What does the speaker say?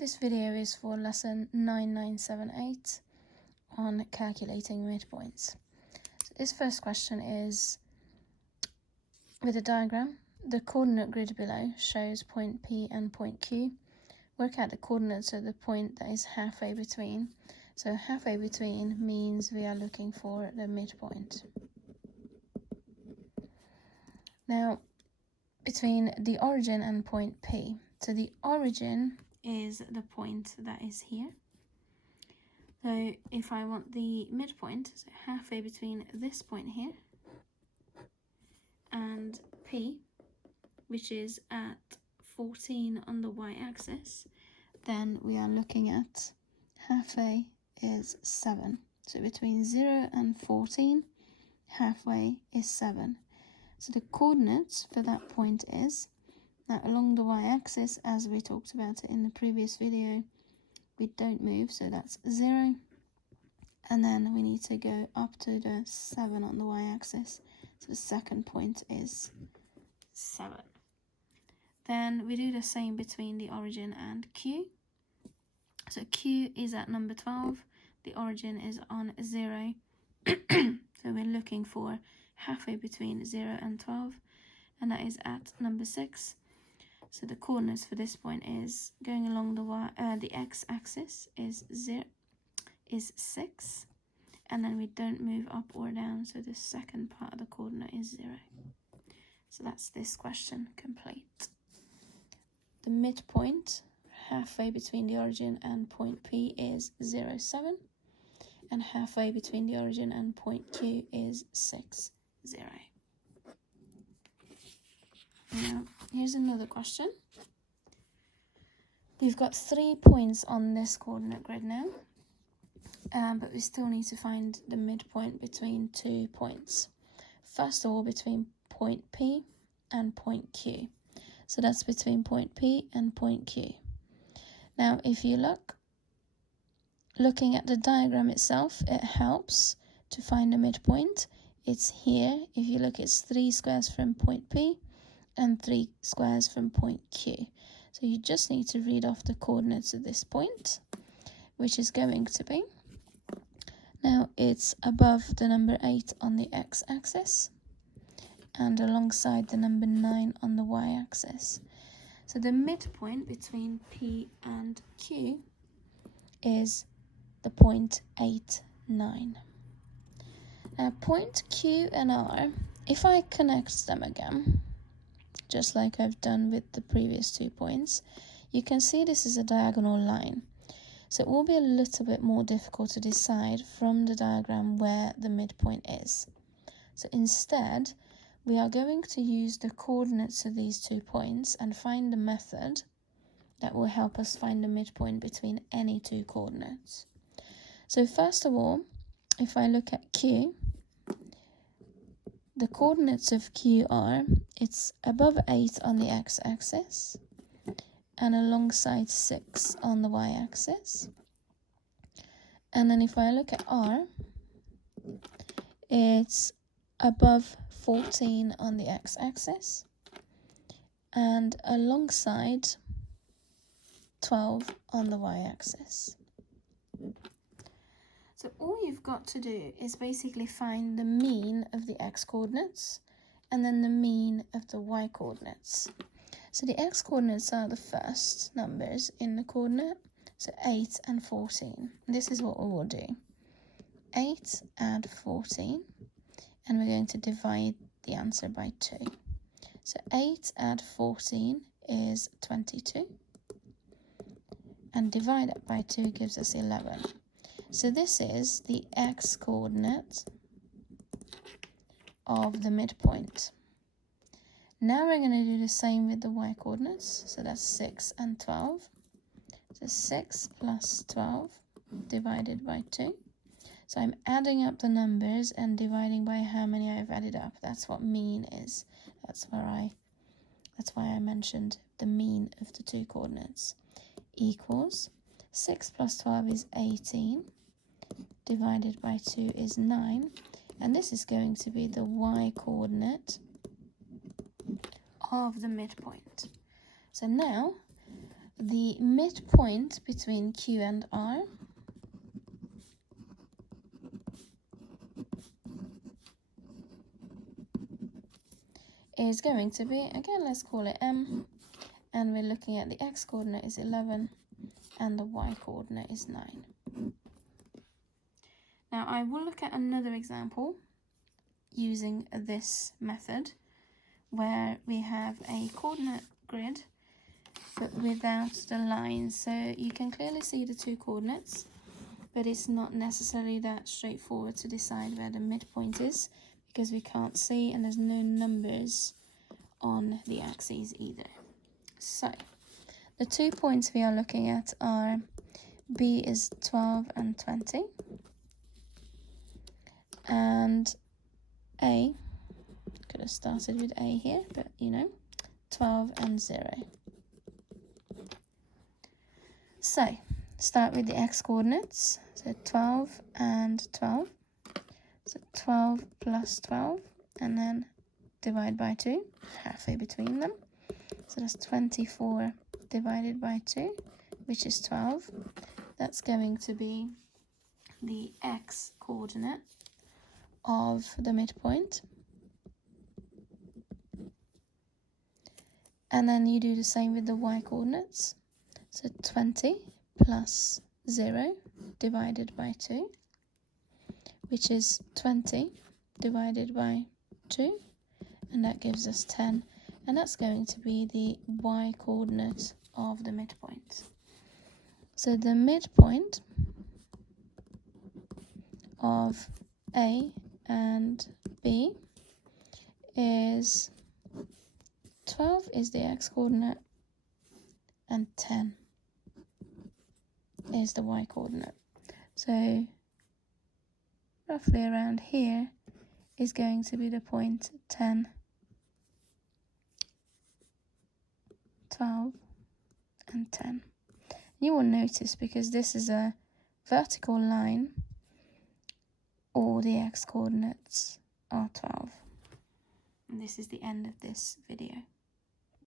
This video is for lesson 9978 on calculating midpoints. So this first question is, with a diagram, the coordinate grid below shows point P and point Q. Work out the coordinates of the point that is halfway between. So halfway between means we are looking for the midpoint. Now, between the origin and point P. So the origin is the point that is here. So if I want the midpoint, so halfway between this point here and P, which is at 14 on the y-axis, then we are looking at halfway is 7. So between 0 and 14, halfway is 7. So the coordinates for that point is, now along the y-axis, as we talked about it in the previous video, we don't move, so that's 0. And then we need to go up to the 7 on the y-axis. So the second point is 7. Then we do the same between the origin and Q. So Q is at number 12, the origin is on 0. So we're looking for halfway between 0 and 12, and that is at number 6. So the coordinates for this point is going along the x-axis is 6, and then we don't move up or down, so the second part of the coordinate is 0. So that's this question complete. The midpoint halfway between the origin and point P is 0, 7, and halfway between the origin and point Q is 6, 0. Now, here's another question. We've got 3 points on this coordinate grid now, but we still need to find the midpoint between 2 points. First of all, between point P and point Q. So that's between point P and point Q. Now, if you looking at the diagram itself, it helps to find the midpoint. It's here. If you look, it's 3 squares from point P and 3 squares from point Q. So you just need to read off the coordinates of this point, which is going to be, now it's above the number 8 on the x-axis and alongside the number 9 on the y-axis. So the midpoint between P and Q is the point 8, 9. Now point Q and R, if I connect them again, just like I've done with the previous 2 points, you can see this is a diagonal line. So it will be a little bit more difficult to decide from the diagram where the midpoint is. So instead, we are going to use the coordinates of these 2 points and find the method that will help us find the midpoint between any 2 coordinates. So first of all, if I look at Q, the coordinates of Q are, it's above 8 on the x-axis and alongside 6 on the y-axis. And then if I look at R, it's above 14 on the x-axis and alongside 12 on the y-axis. So all you've got to do is basically find the mean of the x-coordinates and then the mean of the y-coordinates. So the x-coordinates are the first numbers in the coordinate, so 8 and 14. This is what we will do. 8 add 14, and we're going to divide the answer by 2. So 8 add 14 is 22, and divide it by 2 gives us 11. So this is the x-coordinate of the midpoint. Now we're going to do the same with the y-coordinates. So that's 6 and 12. So 6 plus 12 divided by 2. So I'm adding up the numbers and dividing by how many I've added up. That's what mean is. That's why I mentioned the mean of the 2 coordinates. Equals 6 plus 12 is 18. Divided by 2 is 9. And this is going to be the y-coordinate of the midpoint. So now the midpoint between Q and R is going to be, again, let's call it M, and we're looking at the X coordinate is 11 and the Y coordinate is 9. Now I will look at another example using this method where we have a coordinate grid but without the lines. So you can clearly see the two coordinates, but it's not necessarily that straightforward to decide where the midpoint is because we can't see and there's no numbers on the axes either. So the 2 points we are looking at are B is 12 and 20, and A, could have started with A here, but 12 and 0. So start with the X coordinates, so 12 and 12, so 12 plus 12, and then divide by 2, halfway between them, so that's 24 divided by 2, which is 12. That's going to be the X coordinate of the midpoint. And then you do the same with the Y coordinates. So 20 plus 0 divided by 2, which is 20 divided by 2, and that gives us 10. And that's going to be the Y coordinate of the midpoint. So the midpoint of A and B is 12 is the X coordinate and 10 is the Y coordinate. So roughly around here is going to be the point 10, 12 and 10. You will notice because this is a vertical line, all the X coordinates are 12. And this is the end of this video.